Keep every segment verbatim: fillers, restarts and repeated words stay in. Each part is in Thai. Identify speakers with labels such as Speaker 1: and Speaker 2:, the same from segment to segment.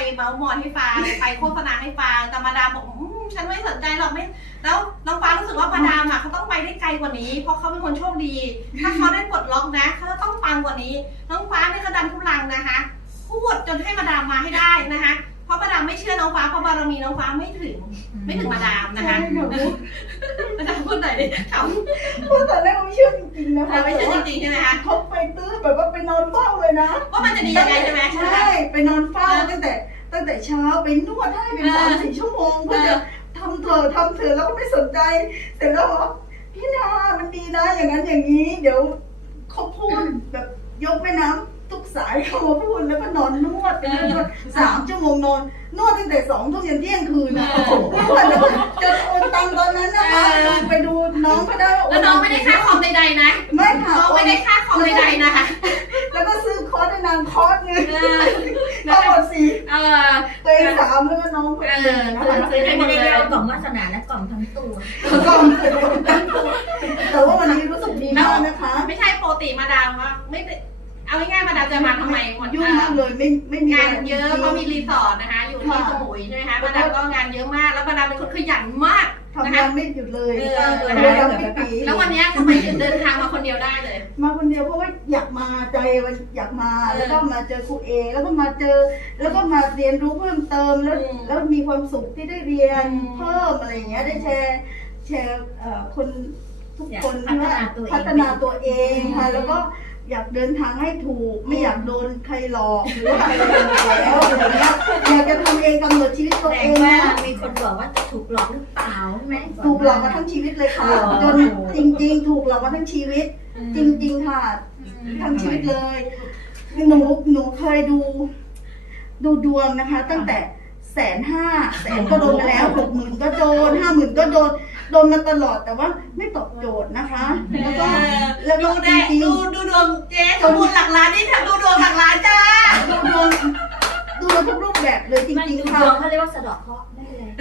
Speaker 1: เมาส์มอยให้ฟังไปโฆษณาให้ฟังแต่มาดามบอกฉันไม่สนใจหรอกไม่แล้วน้องฟ้ารู้สึกว่ามาดามอ่ะเขาต้องไปได้ไกลกว่านี้เพราะเขาเป็นคนโชคดีถ้าเขาได้ปลดล็อกนะเขาจะต้องปังกว่านี้น้องฟ้าเนี่ยเขาดันทุลังนะคะพูดจนให้มาดามมาให้ได้นะคะเพราะมาดามไม่เชื่อน้องฟ้าเพราะบารมีน้องฟ้าไม่ถึงไม่ถึงมาดามนะคะมาดามพูดหน่อยดิเขา
Speaker 2: พูดตอนแรกไม่เชื่อจริงๆนะคะ
Speaker 1: ไม่เชื่อจริงๆใช่ไหมคะ
Speaker 2: เขาไปตื้อแบบว่าไปนอนเฝ้าเลยนะ
Speaker 1: ว่ามันจะดียังไงใช่ไหม
Speaker 2: ใช่ไปนอนเฝ้าตั้งแต่ตั้งแต่เช้าไปนวดให้เป็นสามสี่ชั่วโมงเพื่อจะทำเถอะทำเถอะแล้วก็ไม่สนใจเสร็จแล้วบอกพี่นามันดีนะอย่างนั้นอย่างนี้เดี๋ยวเขาพูดแบบยกแม่น้ำทุกสายเขามาพูดแล้วก็นอนนวดกันนวดสามชั่วโมงนอนนวดตั้งแต่สองทุ่มยันเที่ยงคืนนะนวดแล้วจะโอนตังตอนนั้นนะคะไปดูน้องก็ได้
Speaker 1: แล้วน้องไม่ได้ค่าคอมใดๆนะ
Speaker 2: ไม่ค่ะ
Speaker 1: น้องไม่ได้ค่าคอมใดๆนะคะ
Speaker 2: แล้วก็ซื้อคอร์สให้นางคอร์สเงินทั้งหมดสี่ตัวเองสามแล้วก็น้องคนหนึ่งนะคะ
Speaker 3: ซื้อให้ไม่ได้เรียกกล่องวาสนาและกล่องทั้งตัว
Speaker 2: กล่องแต่ว่าวันนี้รู้สึกดีมากนะคะ
Speaker 1: ไม่ใช่ปกติมาดามว่าไม่เอาง่ายๆมาดามจะมาทำไม
Speaker 2: ยุ่งมากเลยไม่ไม่มี
Speaker 1: งานเยอะเพราะมีรีสอร์ทนะคะอยู่ที่สมุยใช่ไหมคะมาดามก็งานเยอะมากแล้วมาดามเป็นคนขยันมาก
Speaker 2: ทำงานไม่หยุดเลย
Speaker 1: แล้ววันนี้ทำไมถึงเดินทางมาคนเดียวได้เลย
Speaker 2: มาคนเดียวเพราะว่าอยากมาใจมันอยากมาแล้วก็มาเจอครูเอแล้วก็มาเจอแล้วก็มาเรียนรู้เพิ่มเติมแล้วแล้วมีความสุขที่ได้เรียนเพิ่มอะไรอย่างเงี้ยได้แชร์แชร์คนทุกคนว่าพัฒนาตัวเองค่ะแล้วก็อยากเดินทางให้ถูกไม่อยากโดนใครหลอกหรือว่าอะไรแล้วอะไรเงี้ยอยากจะทำเองกำหนดชีวิตตัวเอง
Speaker 3: ว่ามีคนบอกว่าถูกหลอกหรือเปล่าใช่ไหม
Speaker 2: ถูกหลอกมาทั้งชีวิตเลยค่ะจนจริงๆถูกหลอกมาทั้งชีวิตจริงๆค่ะทั้งชีวิตเลยหนูหนูเคยดูดูดวงนะคะตั้งแต่แสนห้าแสนก็โดนมาแล้วหกหมื่นก็โดนห้าหมื่นก็โดนโดนมาตลอดแต่ว่าไม่ตอบโจทย์นะคะแล้วก็
Speaker 1: แล้วดูได้ดูดูดวงเจ๊สมบูรณ์หลักล้านนี่ทำดูดวงหลักล้านจ้า
Speaker 2: ดูดวงดูดวงทุกรูปแบบเลยจริงๆค่ะ
Speaker 3: ดวงเขาเรียกว่าสะดอกเคราะห์ได้เลย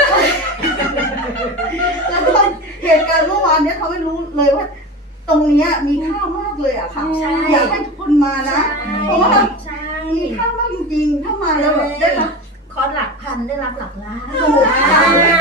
Speaker 2: แล้วก็เหตุการณ์เมื่อวานนี้เขาไม่รู้เลยว่าตรงนี้มีค่ามากเลยอะค่ะอยากให้ทุกคนมานะเพราะว่ามีค่ามากจริงๆถ้ามาแล้วแบบได้รับ
Speaker 3: คอร์สหลักพันได้รับหลักล้าน
Speaker 2: ถูกค่ะ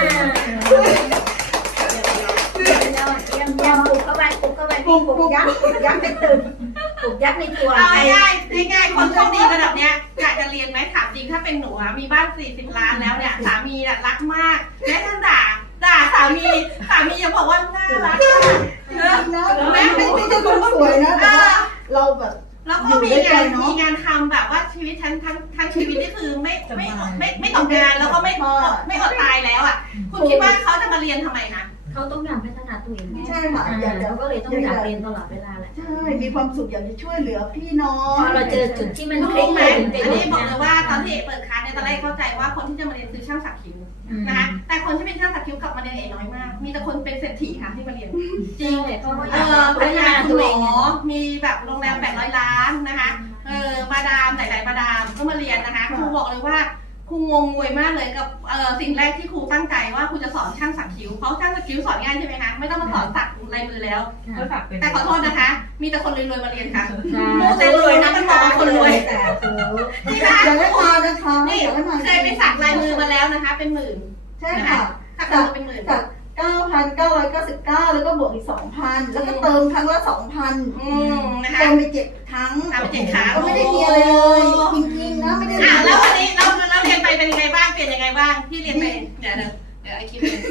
Speaker 3: เยี่ยมยอดเยี่ยมยอดปลุกเข้าไปปลุกเข้าไปปลุกปลุกยักษ์ปลุกยักษ์ให้ตื่นปลุกยักษ์ในตัว
Speaker 1: เอาง่ายๆง่ายๆคนโชคดีระดับเนี้ยอยากจะเรียนไหมถามจริงถ้าเป็นหนูอะมีบ้านสี่สิบล้านแล้วเนี่ยสามีน่ะรักมากแม้ท่านด่าด่าสามีสามียังบอกว่าน่ารัก
Speaker 2: นะแม่ไม่ไม่ใช่คนสวยนะแต่ว่าเราแบบ
Speaker 1: แล้วก็มีงานมีงานทำแบบว่าชีวิตทั้งทั้งทั้งชีวิตนี่คือไม่ไม่ไม่ไม่ตกงานแล้วก็ไม่ไม่อดตายแล้วอ่ะคุณคิดว่าเขาจะมาเรียนทำไมนะ
Speaker 3: เขาต้องการพัฒนาตัวเอง
Speaker 2: ใช่ค่ะ
Speaker 3: อยากเขาก็เลยต้องอยากเรียนตลอดเวลาแหละ
Speaker 2: ใช่มีความสุขอยากจะช่วยเหลือพี่น้อง
Speaker 3: พอเราเจอจุดที่มัน
Speaker 1: คลิกไหมอันนี้บอกเลยว่าตอนที่เปิดคลาสเนี่ยตอนแรกเข้าใจว่าคนที่จะมาเรียนคือช่างสักคิ้วนะคะแต่คนที่เป็นช่างสักคิ้วกลับมาเรียนเองน้อยมากมีแต่คนเป็นเศรษฐีค่ะที่มาเรียน
Speaker 3: จริงเลยเขา
Speaker 1: เออพัฒนาตัวเองมีแบบโรงแรมแปดร้อยล้านนะคะเออมาดามหลายๆมาดามก็มาเรียนนะคะครูบอกเลยว่าครูงงงวยมากเลยกับเอ่อสิ่งแรกที่ครูตั้งใจว่าครูจะสอนช่างสักคิ้วเพราะช่างสักคิ้วสอนง่ายใช่ไหมคะไม่ต้องมาสอนสักลายมือแล้วแต่ขอโทษนะคะมีแต่คนรวยๆมาเรียนค่ะมูแต่รวยนะมันบอกว่าคนรวย
Speaker 2: นี่ค่ะอยากให้มานะคะ
Speaker 1: นี่เคยไปสักลายมือมาแล้วนะคะเป็นหมื่น
Speaker 2: ใช่ค่ะ
Speaker 1: สักเป็นหมื่น
Speaker 2: สักเก้าพันเก้าร้อยเก้าสิบเก้าแล้วก็บวกอีกสองพันแล้วก็เติมครั้งละสองพันเติมไปเจ็ดครั้งก็ไม่ได้มีอะไรเลยจริงๆนะไม่ได้
Speaker 1: อ่ะแล้ววันนี้เราเราเรียนไปเป็นยังไงบ้างเปลี่ยนยังไงบ้างที่เรียนไปเดี๋ยวเดี๋ยวเดี๋ยวไอคิดเอง